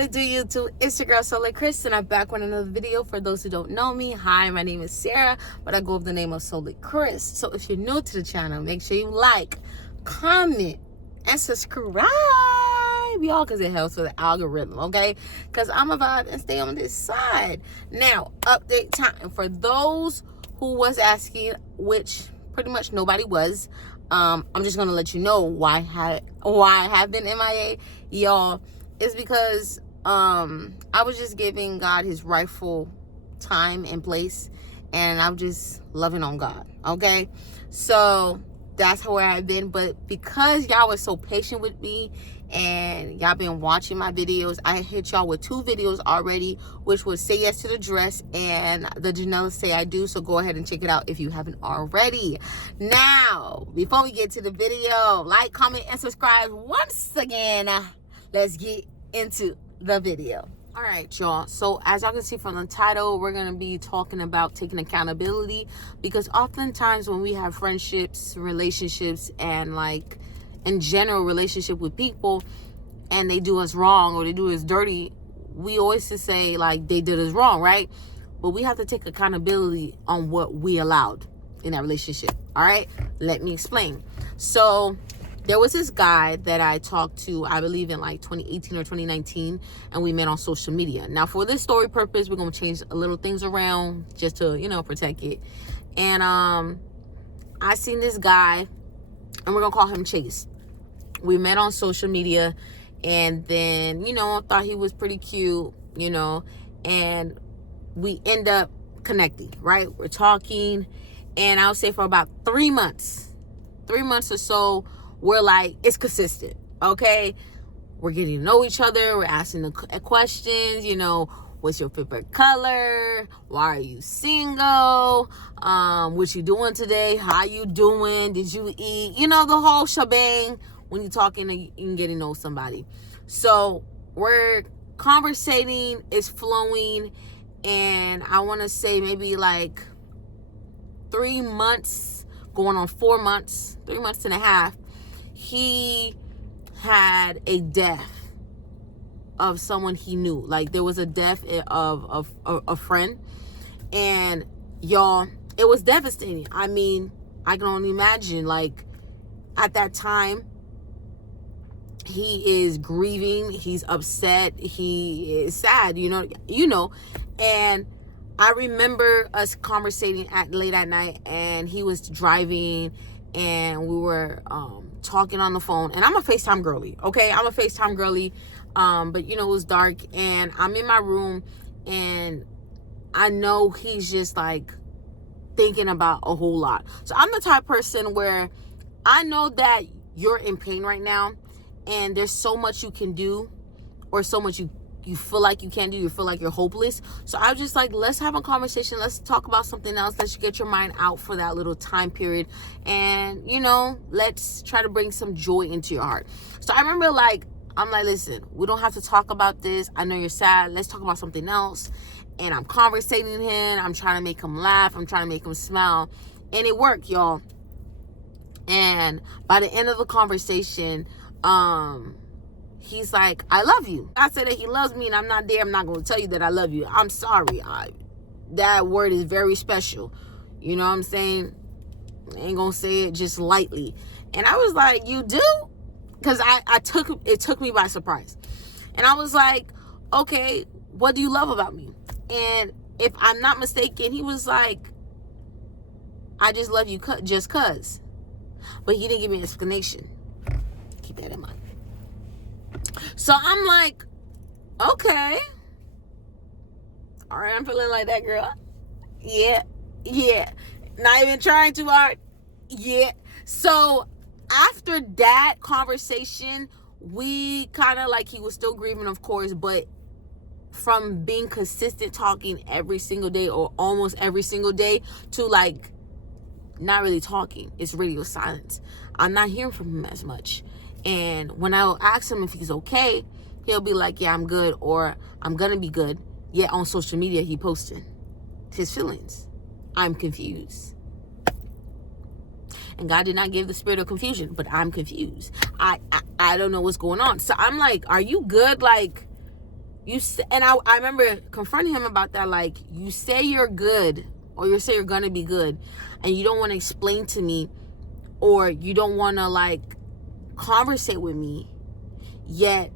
What it do, YouTube? It's your girl Solar Chris, and I'm back with another video. For those who don't know me, hi, my name is Sarah, but I go with the name of Solar Chris. So if you're new to the channel, make sure you like, comment, and subscribe, y'all, because it helps with the algorithm, okay? Because I'm about to stay on this side. Now, update time. For those who was asking, which pretty much nobody was, I'm just gonna let you know why I have been MIA, y'all. Is because I was just giving God his rightful time and place, and I'm just loving on God, okay? So that's where I've been. But because y'all was so patient with me and y'all been watching my videos, I hit y'all with 2 videos already, which was Say Yes to the Dress and the Janelle Say I Do. So go ahead and check it out if you haven't already. Now, before we get to the video, like, comment, and subscribe once again. Let's get into the video. All right, y'all. So as y'all can see from the title, we're going to be talking about taking accountability, because oftentimes when we have friendships, relationships, and like in general relationship with people, and they do us wrong or they do us dirty, we always just say like they did us wrong, right? But we have to take accountability on what we allowed in that relationship. All right, let me explain. So there was this guy that I talked to, I believe in like 2018 or 2019, and we met on social media. Now, for this story purpose, we're going to change a little things around just to, you know, protect it. And I seen this guy, and we're going to call him Chase. We met on social media, and then, you know, I thought he was pretty cute, you know, and we end up connecting, right? We're talking, and I would say for about 3 months or so, we're like, it's consistent, okay? We're getting to know each other. We're asking the questions, you know, what's your favorite color? Why are you single? What you doing today? How you doing? Did you eat? You know, the whole shebang when you're talking and getting to know somebody. So we're conversating, it's flowing, and I want to say maybe like 3 months, going on 4 months, 3 months and a half, he had a death of someone he knew. Like, there was a death of a friend, and y'all, it was devastating. I mean, I can only imagine, like, at that time, he is grieving, he's upset, he is sad, you know, and I remember us conversating late at night, and he was driving, and we were talking on the phone, and I'm a FaceTime girly, okay? I'm a FaceTime girly, but you know, it was dark, and I'm in my room, and I know he's just like thinking about a whole lot. So I'm the type of person where I know that you're in pain right now, and there's so much you can do, or so much you feel like you can't do, you feel like you're hopeless. So I was just like, let's have a conversation, let's talk about something else, let's get your mind out for that little time period, and you know, let's try to bring some joy into your heart. So I remember, like, I'm like, listen, we don't have to talk about this, I know you're sad, let's talk about something else. And I'm conversating him, I'm trying to make him laugh, I'm trying to make him smile, and it worked, y'all. And by the end of the conversation, he's like, I love you. I said that he loves me and I'm not there. I'm not going to tell you that I love you. I'm sorry. That word is very special. You know what I'm saying? I ain't going to say it just lightly. And I was like, you do? Because it took me by surprise. And I was like, okay, what do you love about me? And if I'm not mistaken, he was like, I just love you just cuz. But he didn't give me an explanation. Keep that in mind. So I'm like, okay, all right, I'm feeling like that, girl. Yeah, not even trying too hard. Yeah. So after that conversation, we kind of, like, he was still grieving, of course, but from being consistent talking every single day, or almost every single day, to like not really talking, it's radio silence. I'm not hearing from him as much. And when I'll ask him if he's okay, he'll be like, yeah, I'm good, or I'm gonna be good. Yet on social media, he posted his feelings. I'm confused. And God did not give the spirit of confusion, but I'm confused. I don't know what's going on. So I'm like, are you good? Like, And I remember confronting him about that. Like, you say you're good, or you say you're gonna be good, and you don't want to explain to me, or you don't want to like conversate with me, yet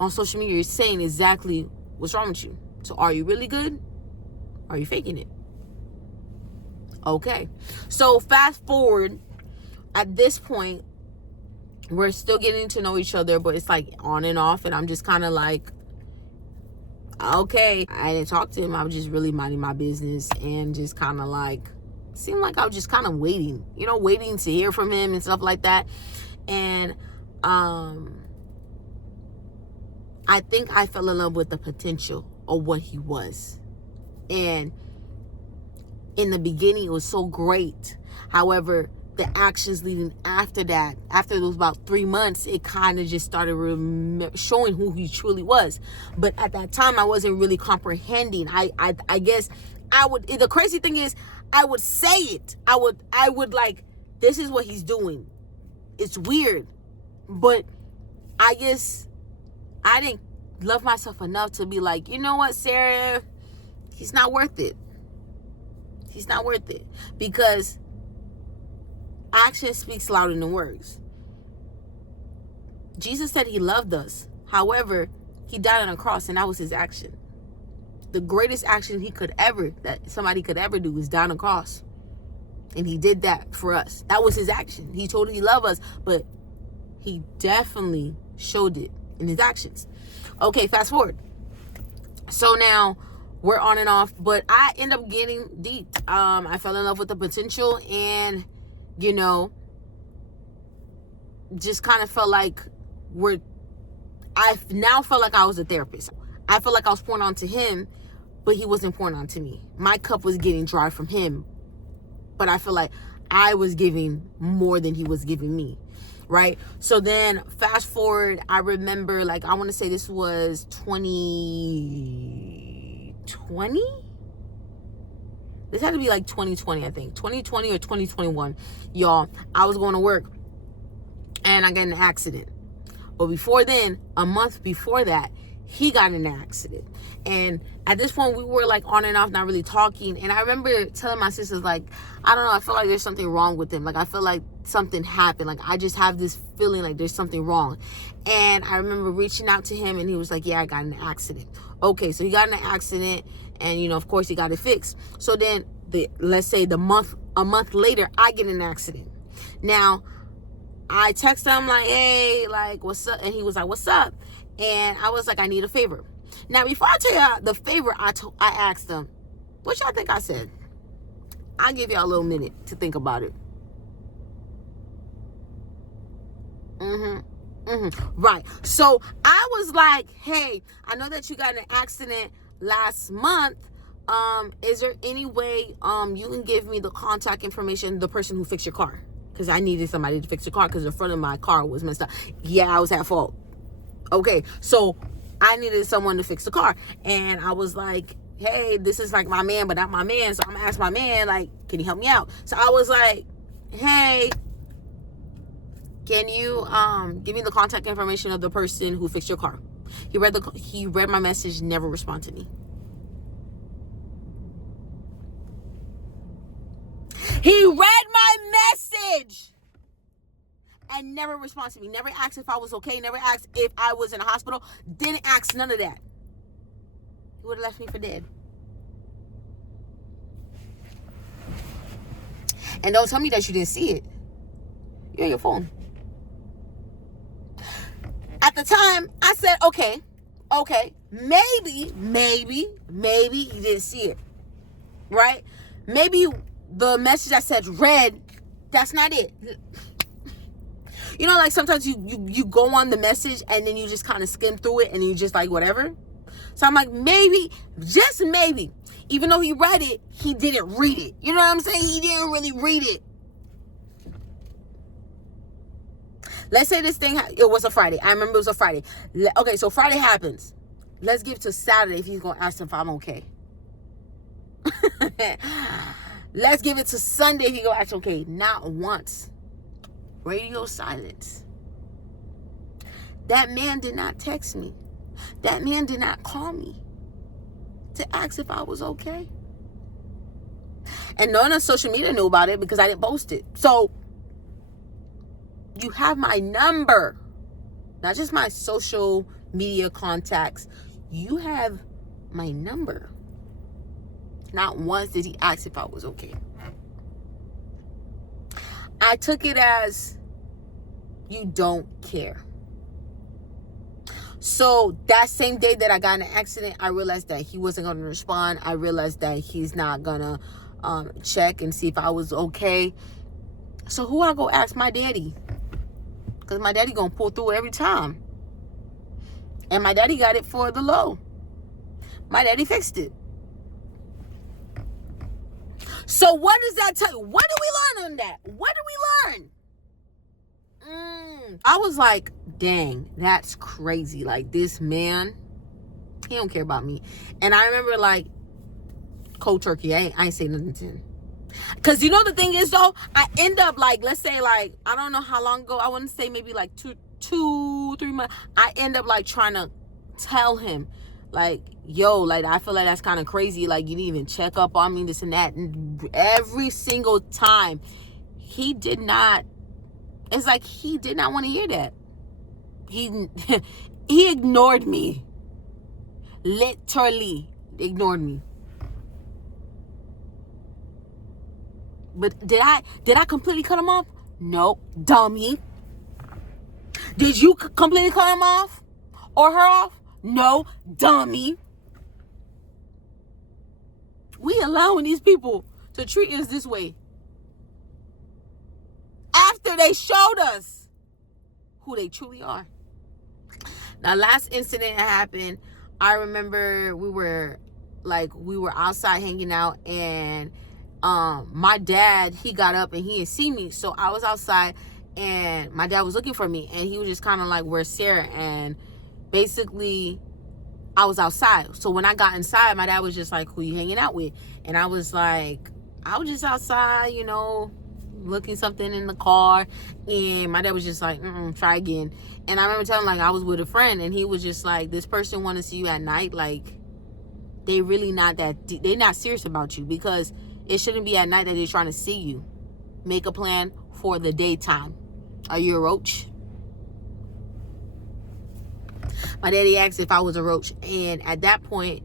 on social media you're saying exactly what's wrong with you. So are you really good? Or are you faking it? Okay, so fast forward, at this point we're still getting to know each other, but it's like on and off, and I'm just kind of like, okay. I didn't talk to him. I was just really minding my business, and just kind of like, seemed like I was just kind of waiting, waiting to hear from him and stuff like that. And I think I fell in love with the potential of what he was. And in the beginning, it was so great. However, the actions leading after that, after those about 3 months, it kind of just started showing who he truly was. But at that time, I wasn't really comprehending. I guess I would, the crazy thing is, I would say it. I would like, this is what he's doing. It's weird. But I guess I didn't love myself enough to be like, you know what, Sarah, he's not worth it. He's not worth it. Because action speaks louder than words. Jesus said he loved us. However, he died on a cross, and that was his action. The greatest action that somebody could ever do is die on a cross. And he did that for us. That was his action. He told us he loved us, but he definitely showed it in his actions. Okay, fast forward. So now we're on and off, but I end up getting deep. I fell in love with the potential, and just kind of felt like I now felt like I was a therapist. I felt like I was pouring onto him, but he wasn't pouring onto me. My cup was getting dry from him, but I feel like I was giving more than he was giving me, right? So then fast forward, I remember, like, I want to say this was 2020? This had to be like 2020, I think. 2020 or 2021. Y'all, I was going to work, and I got in an accident. But before then, a month before that, he got in an accident. And at this point, we were like on and off, not really talking. And I remember telling my sisters, like, I don't know, I feel like there's something wrong with him. Like, I feel like something happened. Like, I just have this feeling like there's something wrong. And I remember reaching out to him, and he was like, yeah, I got in an accident. Okay, so he got in an accident, and, of course, he got it fixed. So then, let's say a month later, I get in an accident. Now, I text him like, hey, like, what's up? And he was like, what's up? And I was like, I need a favor. Now, before I tell y'all the favor, I asked him, what y'all think I said? I'll give y'all a little minute to think about it. Right. So I was like, hey, I know that you got in an accident last month. Is there any way you can give me the contact information, the person who fixed your car? Because I needed somebody to fix the car because the front of my car was messed up. Yeah, I was at fault. Okay, so I needed someone to fix the car. And I was like, hey, this is like my man, but not my man. So I'm going to ask my man, like, can you help me out? So I was like, hey, can you give me the contact information of the person who fixed your car? He read my message, never responded to me. He read my message and never responded to me. Never asked if I was okay. Never asked if I was in a hospital. Didn't ask none of that. He would have left me for dead. And don't tell me that you didn't see it. You're on your phone. At the time, I said, okay, maybe he didn't see it, right? Maybe the message I said read, that's not it. Like sometimes you go on the message and then you just kind of skim through it and you just like whatever. So I'm like, maybe, just maybe, even though he read it, he didn't read it. You know what I'm saying? He didn't really read it. Let's say this thing, it was a Friday. I remember it was a Friday. Okay, so Friday happens. Let's give it to Saturday if he's going to ask if I'm okay. Let's give it to Sunday if he go ask okay. Not once. Radio silence. That man did not text me. That man did not call me to ask if I was okay. And none of social media knew about it because I didn't post it. So you have my number, not just my social media contacts. You have my number. Not once did he ask if I was okay. I took it as you don't care. So that same day that I got in an accident, I realized that he wasn't going to respond. I realized that he's not going to check and see if I was okay. So who I go ask? My daddy. Because my daddy going to pull through every time. And my daddy got it for the low. My daddy fixed it. So what does that tell you? What do we learn on that? What do we learn? I was like, dang, that's crazy. Like, this man, he don't care about me. And I remember, like, cold turkey, I ain't say nothing to him. Because you know the thing is, though, I end up, like, let's say, like, I don't know how long ago, I wouldn't say maybe like 3 months, I end up, like, trying to tell him, like, yo, like, I feel like that's kind of crazy. Like, you didn't even check up on me, this and that. And every single time, he did not, it's like he did not want to hear that. He ignored me. Literally ignored me. But did I completely cut him off? No, dummy. Did you completely cut him off? Or her off? No, dummy. We allowing these people to treat us this way after they showed us who they truly are. Now, last incident that happened, I remember we were outside hanging out, and my dad, he got up and he had seen me. So I was outside and my dad was looking for me, and he was just kind of like, where's Sarah? And basically I was outside. So when I got inside, my dad was just like, who you hanging out with? And I was like, I was just outside, you know, looking something in the car. And my dad was just like, try again. And I remember telling him, like, I was with a friend, and he was just like, this person want to see you at night. Like, they really not that, they not serious about you, because it shouldn't be at night that they're trying to see you. Make a plan for the daytime. Are you a roach? My daddy asked if I was a roach, and at that point,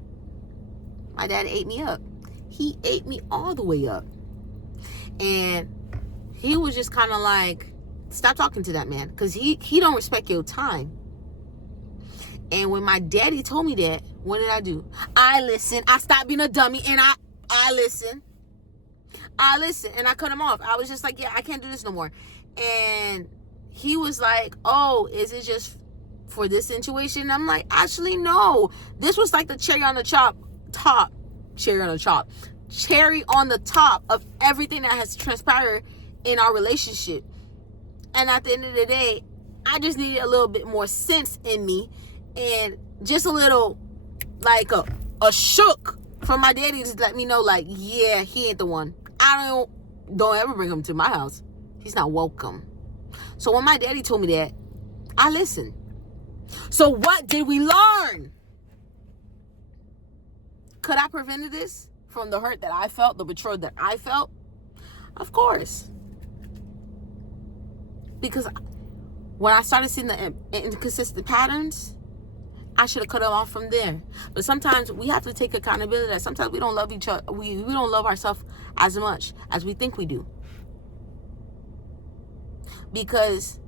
my dad ate me up. He ate me all the way up. And he was just kind of like, stop talking to that man, because he don't respect your time. And when my daddy told me that, what did I do? I listened. I stopped being a dummy, and I listened. And I cut him off. I was just like, yeah, I can't do this no more. And he was like, oh, is it just for this situation? I'm like, actually, no. This was like the cherry on the top of everything that has transpired in our relationship. And at the end of the day, I just needed a little bit more sense in me, and just a little, like, a shook from my daddy to let me know, like, yeah, he ain't the one. I don't ever bring him to my house. He's not welcome. So when my daddy told me that, I listened. So what did we learn? Could I prevented this from the hurt that I felt, the betrayal that I felt? Of course. Because when I started seeing the inconsistent patterns, I should have cut it off from there. But sometimes we have to take accountability that sometimes we don't love each other. We don't love ourselves as much as we think we do. Because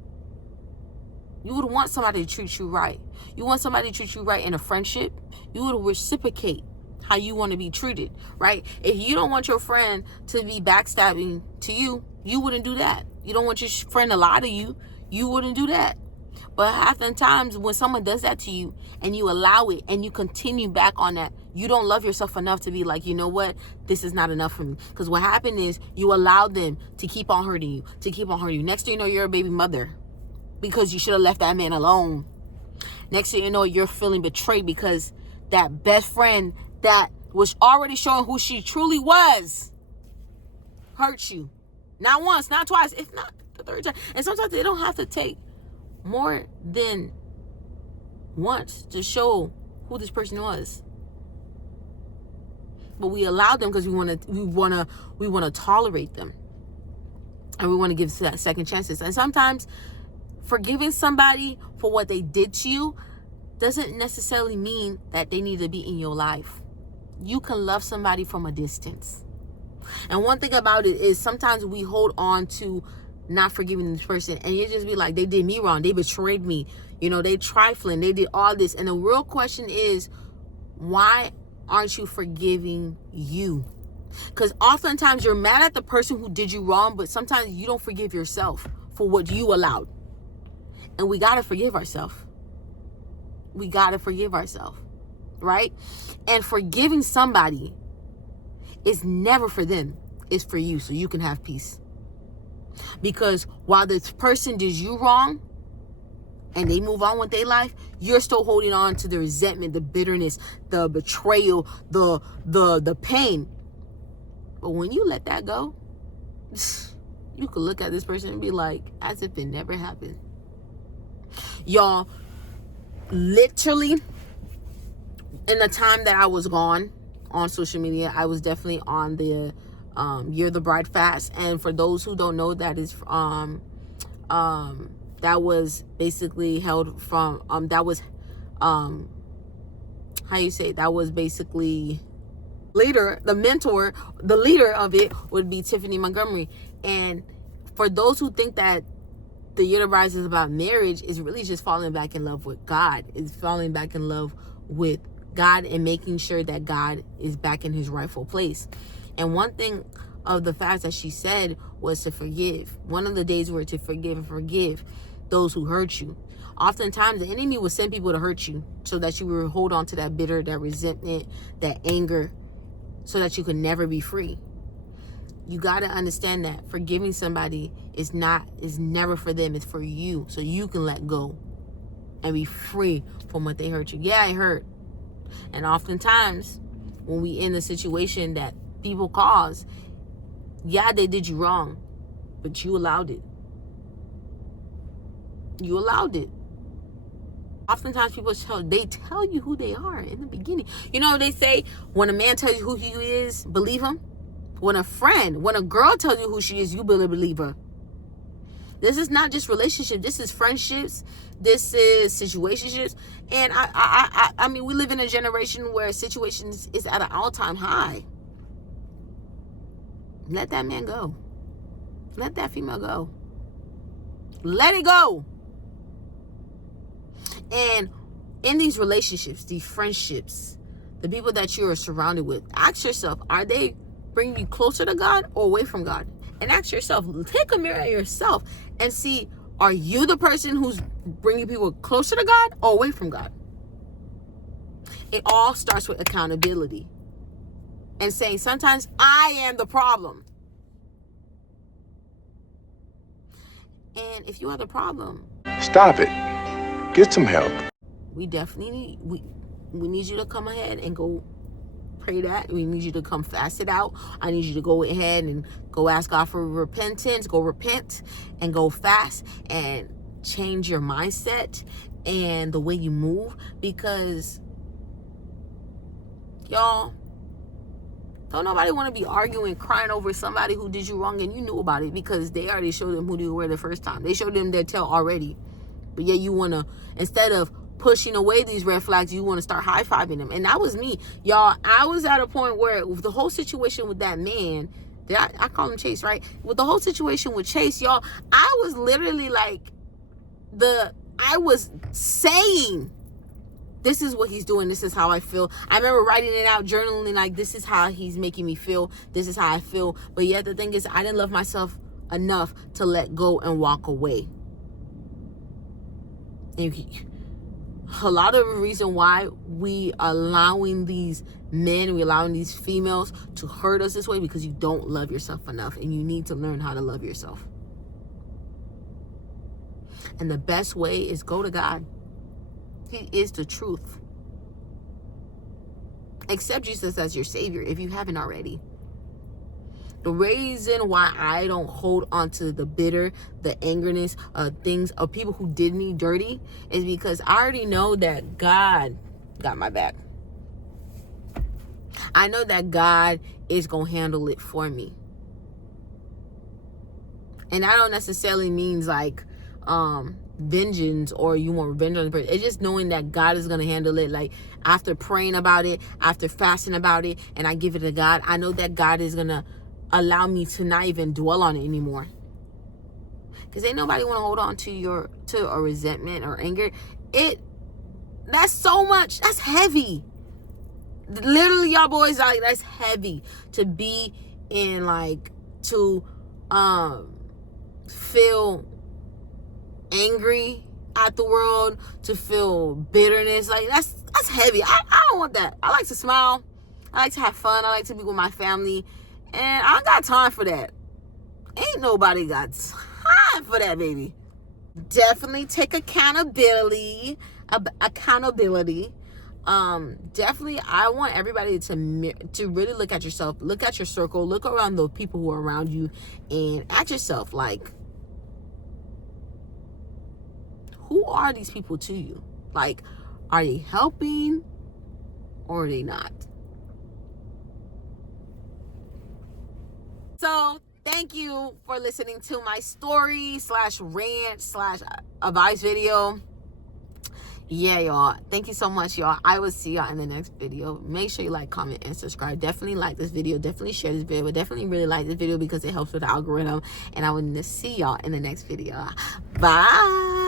you would want somebody to treat you right. You want somebody to treat you right in a friendship. You would reciprocate how you want to be treated, right? If you don't want your friend to be backstabbing to you, you wouldn't do that. You don't want your friend to lie to you, you wouldn't do that. But half the times when someone does that to you and you allow it and you continue back on that, you don't love yourself enough to be like, you know what? This is not enough for me. Because what happened is you allowed them to keep on hurting you, Next thing you know, you're a baby mother because you should have left that man alone. Next thing you know, you're feeling betrayed because that best friend that was already showing who she truly was hurt you. Not once, not twice, if not the third time. And sometimes they don't have to take more than once to show who this person was. But we allowed them because we want to tolerate them. And we want to give that second chances. And sometimes forgiving somebody for what they did to you doesn't necessarily mean that they need to be in your life. You can love somebody from a distance. And one thing about it is sometimes we hold on to not forgiving this person, and you just be like, they did me wrong, they betrayed me, they trifling, they did all this. And the real question is, why aren't you forgiving you? Because oftentimes you're mad at the person who did you wrong, but sometimes you don't forgive yourself for what you allowed. And we got to forgive ourselves. We got to forgive ourselves, right? And forgiving somebody is never for them. It's for you, so you can have peace. Because while this person did you wrong and they move on with their life, you're still holding on to the resentment, the bitterness, the betrayal, the pain. But when you let that go, you could look at this person and be like, as if it never happened. Y'all, literally, in the time that I was gone on social media, I was definitely on the You're the Bride fast. And for those who don't know, that is that was basically held from that was that was basically the leader of it would be Tiffany Montgomery. And for those who think that the Year of the Bride is about marriage, is really just falling back in love with God. It's falling back in love with God and making sure that God is back in his rightful place. And one thing of the fast that she said was to forgive. One of the days were to forgive and forgive those who hurt you. Oftentimes the enemy will send people to hurt you so that you will hold on to that bitter, that resentment, that anger, so that you can never be free. You got to understand that forgiving somebody is never for them. It's for you, so you can let go and be free from what they hurt you. Yeah, it hurt. And oftentimes when we in the situation that people cause, yeah, they did you wrong, but you allowed it. You allowed it. Oftentimes people tell you who they are in the beginning. They say when a man tells you who he is, believe him. When a girl tells you who she is, you believe her. This is not just relationship. This is friendships. This is situationships. And I mean, we live in a generation where situations is at an all-time high. Let that man go. Let that female go. Let it go. And in these relationships, these friendships, the people that you are surrounded with, ask yourself, are they bringing you closer to God or away from God? And ask yourself, take a mirror at yourself and see, are you the person who's bringing people closer to God or away from God? It all starts with accountability and saying, sometimes I am the problem. And if you are the problem, stop it. Get some help. We definitely we need you to come ahead and go pray that. We need you to come fast it out. I need you to go ahead and go ask God for repentance. Go repent and go fast and change your mindset and the way you move. Because, y'all, don't nobody want to be arguing, crying over somebody who did you wrong and you knew about it, because they already showed them who they were the first time. They showed them their tail already. But yet you want to, instead of pushing away these red flags, you want to start high-fiving them. And that was me. Y'all, I was at a point where with the whole situation with that man, I call him Chase, right? With the whole situation with Chase, y'all, I was literally like, I was saying, this is what he's doing. This is how I feel. I remember writing it out, journaling, like, this is how he's making me feel. This is how I feel. But yet the thing is, I didn't love myself enough to let go and walk away. A lot of the reason why we are allowing these men, we're allowing these females to hurt us this way, because you don't love yourself enough, and you need to learn how to love yourself. And the best way is go to God. He is the truth. Accept Jesus as your Savior if you haven't already. The reason why I don't hold on to the bitter, the angerness, things of people who did me dirty is because I already know that God got my back. I know that God is going to handle it for me. And that don't necessarily means like vengeance or you want revenge on the person. It's just knowing that God is going to handle it. Like after praying about it, after fasting about it, and I give it to God, I know that God is going to allow me to not even dwell on it anymore. Because ain't nobody want to hold on to a resentment or anger. That's so much. That's heavy. Literally, y'all boys, like, that's heavy to be in, like, to feel angry at the world, to feel bitterness. Like, that's heavy. I don't want that. I like to smile. I like to have fun. I like to be with my family. And I don't got time for that. Ain't nobody got time for that, baby. Definitely take accountability. Definitely, I want everybody to really look at yourself, look at your circle, look around the people who are around you, and ask yourself, like, who are these people to you? Like, are they helping or are they not? So thank you for listening to my story / rant / advice video. Yeah, y'all. Thank you so much, y'all. I will see y'all in the next video. Make sure you like, comment, and subscribe. Definitely like this video. Definitely share this video. But definitely really like this video because it helps with the algorithm. And I will see y'all in the next video. Bye.